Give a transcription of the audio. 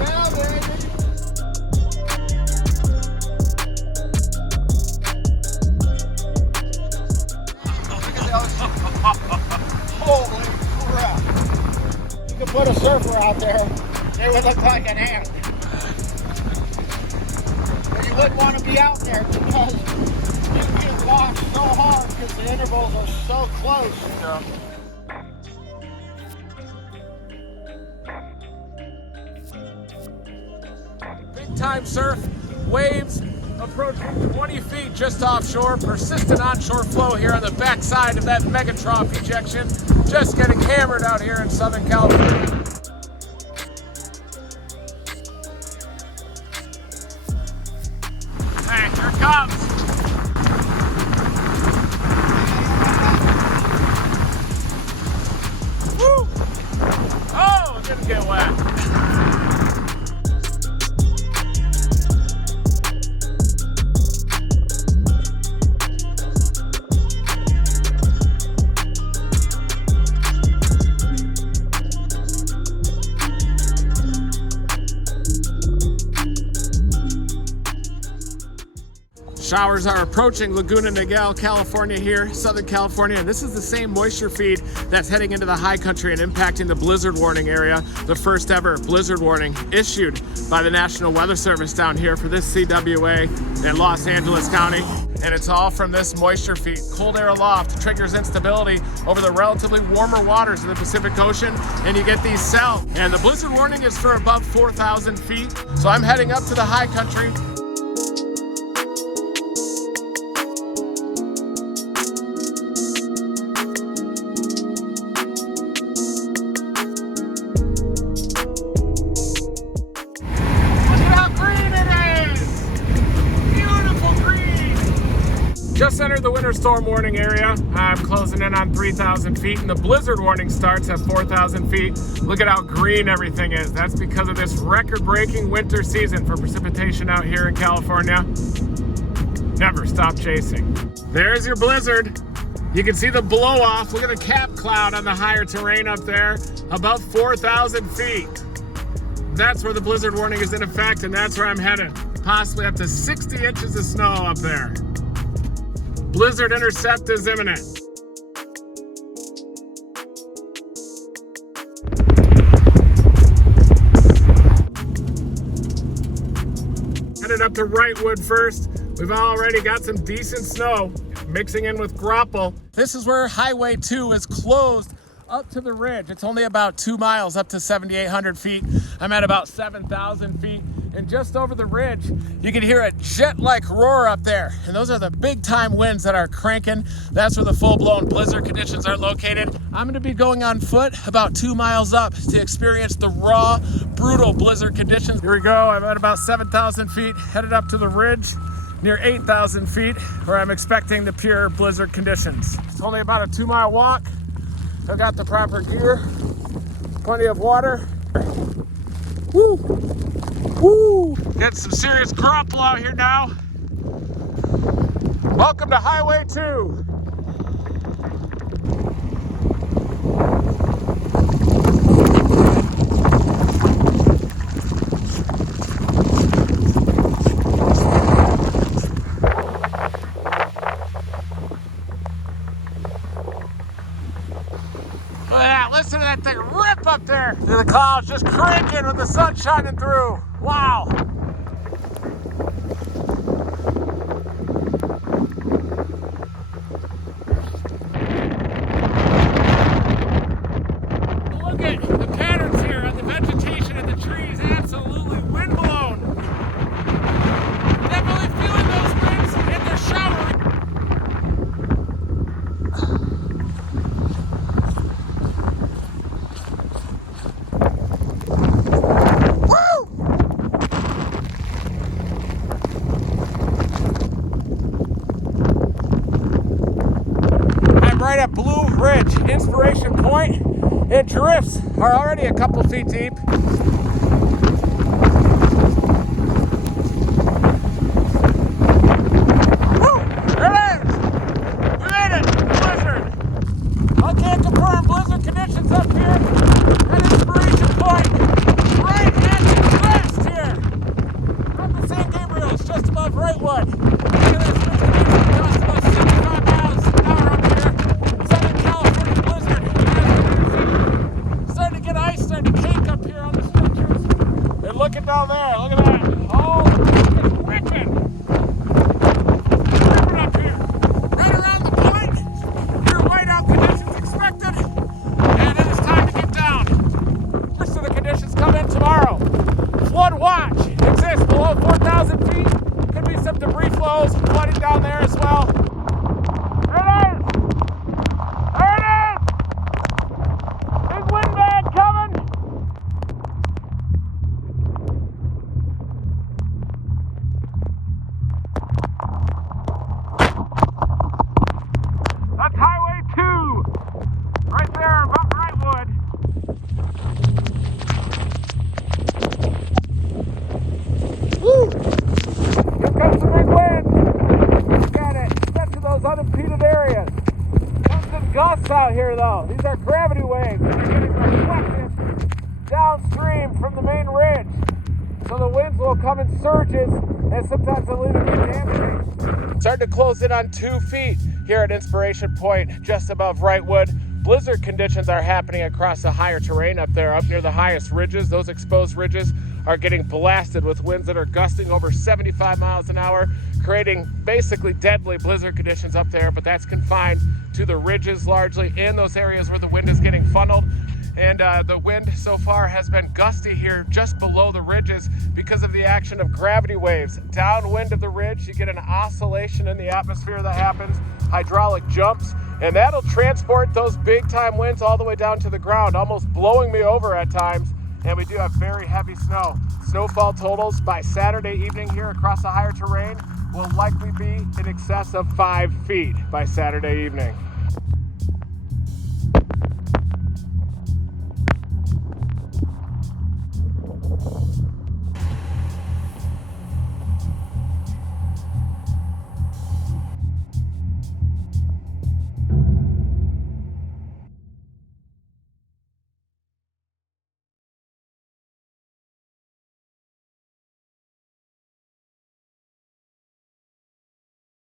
Yeah, baby. Look at those. Holy crap. You could put a surfer out there, it would look like an ant. But you wouldn't want to be out there because you get lost so hard because the intervals are so close. Yeah. Big time surf, waves approaching 20 feet just offshore, persistent onshore flow here on the backside of that Mega-trough ejection, just getting hammered out here in Southern California. Hey, here it comes. Woo! Oh, it didn't get wet. Showers are approaching Laguna Niguel, California here, Southern California. And this is the same moisture feed that's heading into the high country and impacting the blizzard warning area. The first ever blizzard warning issued by the National Weather Service down here for this CWA in Los Angeles County. And it's all from this moisture feed. Cold air aloft triggers instability over the relatively warmer waters of the Pacific Ocean, and you get these cells. And the blizzard warning is for above 4,000 feet. So I'm heading up to the high country. Just entered the winter storm warning area. I'm closing in on 3,000 feet, and the blizzard warning starts at 4,000 feet. Look at how green everything is. That's because of this record-breaking winter season for precipitation out here in California. Never stop chasing. There's your blizzard. You can see the blow-off. Look at the cap cloud on the higher terrain up there, above 4,000 feet. That's where the blizzard warning is in effect, and that's where I'm headed. Possibly up to 60 inches of snow up there. Blizzard intercept is imminent. Headed up to Wrightwood first. We've already got some decent snow mixing in with grapple. This is where Highway 2 is closed up to the ridge. It's only about 2 miles up to 7,800 feet. I'm at about 7,000 feet. And just over the ridge, you can hear a jet-like roar up there. And those are the big-time winds that are cranking. That's where the full-blown blizzard conditions are located. I'm gonna be going on foot about 2 miles up to experience the raw, brutal blizzard conditions. Here we go, I'm at about 7,000 feet, headed up to the ridge, near 8,000 feet, where I'm expecting the pure blizzard conditions. It's only about a 2-mile walk. I've got the proper gear, plenty of water. Woo! Woo! Getting some serious grapple out here now. Welcome to Highway 2. Look at that, listen to that thing rip up there. The clouds just cranking with the sun shining through. Wow. Look at the patterns here on the vegetation and the trees, absolutely windblown. Definitely feeling those winds and they're showering. Right at Blue Ridge, Inspiration Point. It drifts are already a couple feet deep. Woo! There it is! We made it! Blizzard! I can't confirm blizzard conditions up here at Inspiration Point. down there. Look at that. Oh, it's ripping. Ripping up here. Right around the point. Here, whiteout conditions expected. And it is time to get down. Rest of the conditions come in tomorrow. Flood watch exists below 4,000 feet. Could be some debris flows flooding down there as well. There it is. There it is. Big wind bag coming. That's Highway 2. Right there above Wrightwood. Woo! Here comes the big wind. Look at it. Get to those unimpeded areas. There's some gusts out here though. These are gravity waves. They're getting reflected downstream from the main ridge. So the winds will come in surges and sometimes they'll even get damaging. Starting to close in on 2 feet here at Inspiration Point, just above Wrightwood. Blizzard conditions are happening across the higher terrain up there, up near the highest ridges. Those exposed ridges are getting blasted with winds that are gusting over 75 miles an hour, creating basically deadly blizzard conditions up there, but that's confined to the ridges largely in those areas where the wind is getting funneled. And the wind so far has been gusty here just below the ridges because of the action of gravity waves. Downwind of the ridge, you get an oscillation in the atmosphere that happens, hydraulic jumps, and that'll transport those big time winds all the way down to the ground, almost blowing me over at times. And we do have very heavy snow. Snowfall totals by Saturday evening here across the higher terrain will likely be in excess of 5 feet by Saturday evening.